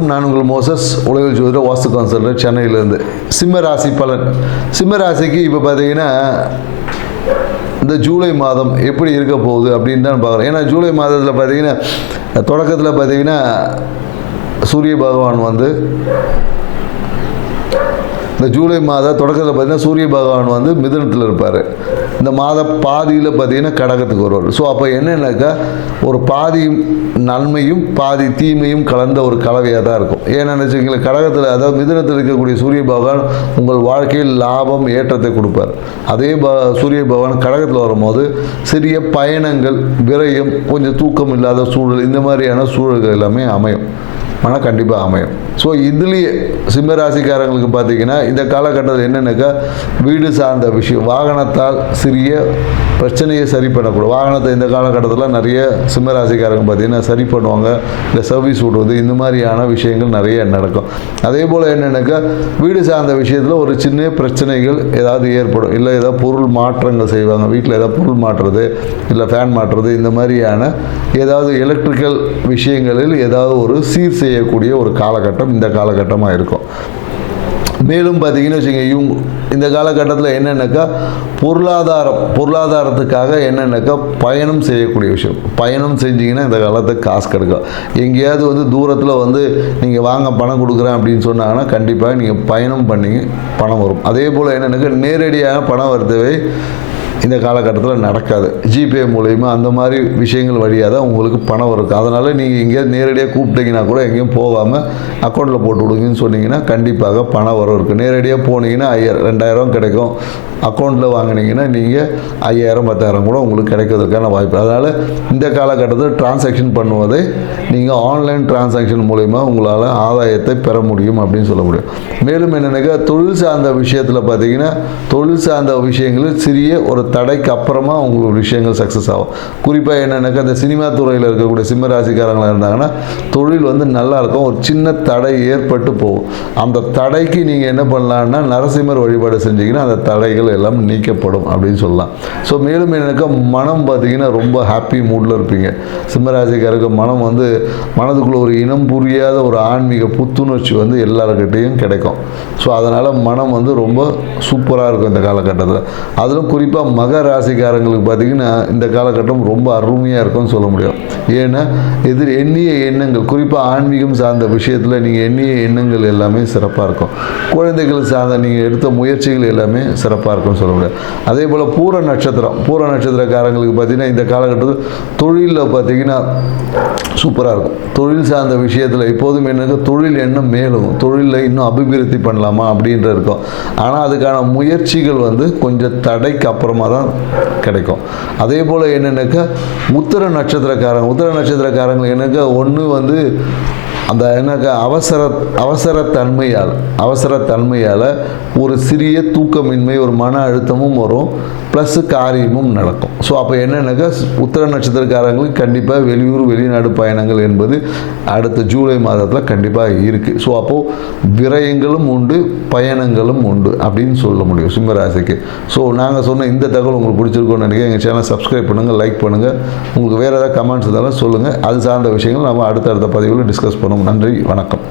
அனைவருக்கும் நான் உங்கள் மோசஸ் உலகில் ஜோதிட வாஸ்து கன்சல்டன்ட் சென்னையிலேருந்து. சிம்ம ராசி பலன். சிம்ம ராசிக்கு இப்போ பார்த்தீங்கன்னா இந்த ஜூலை மாதம் எப்படி இருக்க போகுது அப்படின்னு தான் பார்க்குறோம். ஏன்னா ஜூலை மாதத்தில் பார்த்தீங்கன்னா தொடக்கத்தில் பார்த்தீங்கன்னா சூரிய பகவான் வந்து இந்த ஜூலை மாத தொடக்கத்தில் பார்த்தீங்கன்னா சூரிய பகவான் வந்து மிதுனத்தில் இருப்பார். இந்த மாத பாதியில் பார்த்தீங்கன்னா கடகத்துக்கு வருவார். ஸோ அப்போ என்னென்னாக்கா ஒரு பாதி நன்மையும் பாதி தீமையும் கலந்த ஒரு கலவையாக தான் இருக்கும். ஏன்னு வச்சுக்கோங்களேன், கடகத்தில் அதாவது மிதுனத்தில் இருக்கக்கூடிய சூரிய பகவான் உங்கள் வாழ்க்கையில் லாபம் ஏற்றத்தை கொடுப்பார். அதே சூரிய பகவான் கடகத்தில் வரும்போது சிறிய பயணங்கள், விரயம், கொஞ்சம் தூக்கம் இல்லாத சூழல், இந்த மாதிரியான சூழல்கள் எல்லாமே அமையும். ஆனால் கண்டிப்பாக அமையும். ஸோ இதுலேயே சிம்மராசிக்காரங்களுக்கு பார்த்தீங்கன்னா இந்த காலகட்டத்தில் என்னென்னாக்கா வீடு சார்ந்த விஷயம், வாகனத்தால் சிறிய பிரச்சனையை சரி பண்ணக்கூடும். வாகனத்தை இந்த காலகட்டத்தில் நிறைய சிம்மராசிக்காரங்க பார்த்தீங்கன்னா சரி பண்ணுவாங்க, இல்லை சர்வீஸ் விடுவது, இந்த மாதிரியான விஷயங்கள் நிறைய நடக்கும். அதே போல் என்னென்னாக்கா வீடு சார்ந்த விஷயத்தில் ஒரு சின்ன பிரச்சனைகள் ஏதாவது ஏற்படும், இல்லை ஏதாவது பொருள் மாற்றங்கள் செய்வாங்க, வீட்டில் ஏதாவது பொருள் மாற்றுறது, இல்லை ஃபேன் மாற்றுறது, இந்த மாதிரியான ஏதாவது எலக்ட்ரிக்கல் விஷயங்களில் ஏதாவது ஒரு சீர் செய்யக்கூடிய ஒரு காலகட்டம் இந்த காலகட்டமாக இருக்கும். மேலும் பார்த்தீங்கன்னு வச்சுங்க, இவங்க இந்த காலகட்டத்தில் என்னென்னாக்கா பொருளாதாரத்துக்காக என்னென்னாக்கா பயணம் செய்யக்கூடிய விஷயம். பயணம் செஞ்சிங்கன்னா இந்த காலத்துக்கு காசு கிடைக்கும். எங்கேயாவது வந்து தூரத்தில் வந்து நீங்கள் வாங்க பணம் கொடுக்குறேன் அப்படின்னு சொன்னாங்கன்னா கண்டிப்பாக நீங்கள் பயணம் பண்ணிங்க பணம் வரும். அதே போல் என்னென்னாக்கா நேரடியான பணம் வரதவே இந்த காலகட்டத்தில் நடக்காது. ஜிபே மூலயமா அந்த மாதிரி விஷயங்கள் வழியாக தான் உங்களுக்கு பணம் வரும். அதனால் நீங்கள் எங்கேயாவது நேரடியாக கூப்பிட்டீங்கன்னா கூட எங்கேயும் போகாமல் அக்கௌண்ட்டில் போட்டு விடுங்கன்னு சொன்னீங்கன்னா கண்டிப்பாக பணம் வரும் இருக்குது. நேரடியாக போனீங்கன்னா 2000 கிடைக்கும். அக்கௌண்ட்டில் வாங்கினீங்கன்னா நீங்கள் 5000 10,000 கூட உங்களுக்கு கிடைக்கிறதுக்கான வாய்ப்பு. அதனால் இந்த காலகட்டத்தில் டிரான்சாக்ஷன் பண்ணுவதை நீங்கள் ஆன்லைன் டிரான்சாக்ஷன் மூலயமா உங்களால் ஆதாயத்தை பெற முடியும் அப்படின்னு சொல்ல முடியும். மேலும் என்னென்னாக்கா தொழில் சார்ந்த விஷயத்தில் பார்த்தீங்கன்னா தொழில் சார்ந்த விஷயங்களில் சிறிய ஒரு தடைக்கு அப்புறமா உங்களுக்கு விஷயங்கள் சக்ஸஸ் ஆகும். குறிப்பாக என்னென்னாக்கா இந்த சினிமா துறையில் இருக்கக்கூடிய சிம்மராசிக்காரங்களாக இருந்தாங்கன்னா தொழில் வந்து நல்லா இருக்கும். ஒரு சின்ன தடை ஏற்பட்டு போகும். அந்த தடைக்கு நீங்கள் என்ன பண்ணலான்னா நரசிம்மர் வழிபாடு செஞ்சீங்கன்னா அந்த தடைகள் எல்லாம் நீக்கப்படும் அப்படின்னு சொல்லலாம். ஸோ மேலும் என்னக்கா மனம் பார்த்தீங்கன்னா ரொம்ப ஹாப்பி மூடில் இருப்பீங்க. சிம்மராசிக்காரருக்கு மனம் வந்து மனதுக்குள்ள ஒரு இனம் புரியாத ஒரு ஆன்மீக புத்துணர்ச்சி வந்து எல்லாருக்கிட்டையும் கிடைக்கும். ஸோ அதனால் மனம் வந்து ரொம்ப சூப்பராக இருக்கும் இந்த காலகட்டத்தில். அதிலும் குறிப்பாக மகர ராசிக்காரங்களுக்கு பார்த்தீங்கன்னா இந்த காலகட்டம் ரொம்ப அருமையாக இருக்கும்னு சொல்ல முடியும். ஏன்னா எண்ணிய எண்ணங்கள், குறிப்பாக ஆன்மீகம் சார்ந்த விஷயத்தில் நீங்கள் எண்ணிய எண்ணங்கள் எல்லாமே சிறப்பாக இருக்கும். குழந்தைகள் சார்ந்த நீங்கள் எடுத்த முயற்சிகள் எல்லாமே சிறப்பாக இருக்கும்னு சொல்ல முடியாது. அதே போல் பூர நட்சத்திரக்காரங்களுக்கு பார்த்தீங்கன்னா இந்த காலகட்டத்தில் தொழிலில் பார்த்தீங்கன்னா சூப்பராக இருக்கும். தொழில் சார்ந்த விஷயத்தில் எப்போதும் என்னங்க தொழில் எண்ணம் மேலும் தொழிலில் இன்னும் அபிவிருத்தி பண்ணலாமா அப்படின்ற இருக்கும். ஆனால் அதுக்கான முயற்சிகள் வந்து கொஞ்சம் தடைக்கு அப்புறமா தான் கிடைக்கும். அதே போல் என்னென்னாக்கா உத்திர நட்சத்திரக்காரங்களுக்கு என்னக்கா ஒன்று வந்து அந்த என்னக்கா அவசரத்தன்மையால் ஒரு சிறிய தூக்கமின்மை, ஒரு மன அழுத்தமும் வரும், ப்ளஸ் காரியமும் நடக்கும். ஸோ அப்போ என்னென்னாக்கா உத்திர நட்சத்திரக்காரங்களுக்கு கண்டிப்பாக வெளியூர் வெளிநாடு பயணங்கள் என்பது அடுத்த ஜூலை மாதத்தில் கண்டிப்பாக இருக்குது. ஸோ அப்போது விரயங்களும் உண்டு, பயணங்களும் உண்டு அப்படின்னு சொல்ல முடியும் சிம்மராசிக்கு. ஸோ நாங்கள் சொன்ன இந்த தகவல் உங்களுக்கு பிடிச்சிருக்கோன்னு நினைக்கிறேன். எங்கள் சேனல் சப்ஸ்கிரைப் பண்ணுங்கள், லைக் பண்ணுங்கள். உங்களுக்கு வேறு ஏதாவது கமெண்ட்ஸ் இருந்தாலும் சொல்லுங்கள். அது சார்ந்த விஷயங்கள் நம்ம அடுத்தடுத்த பதிவில் டிஸ்கஸ் பண்ணுவோம். நன்றி, வணக்கம்.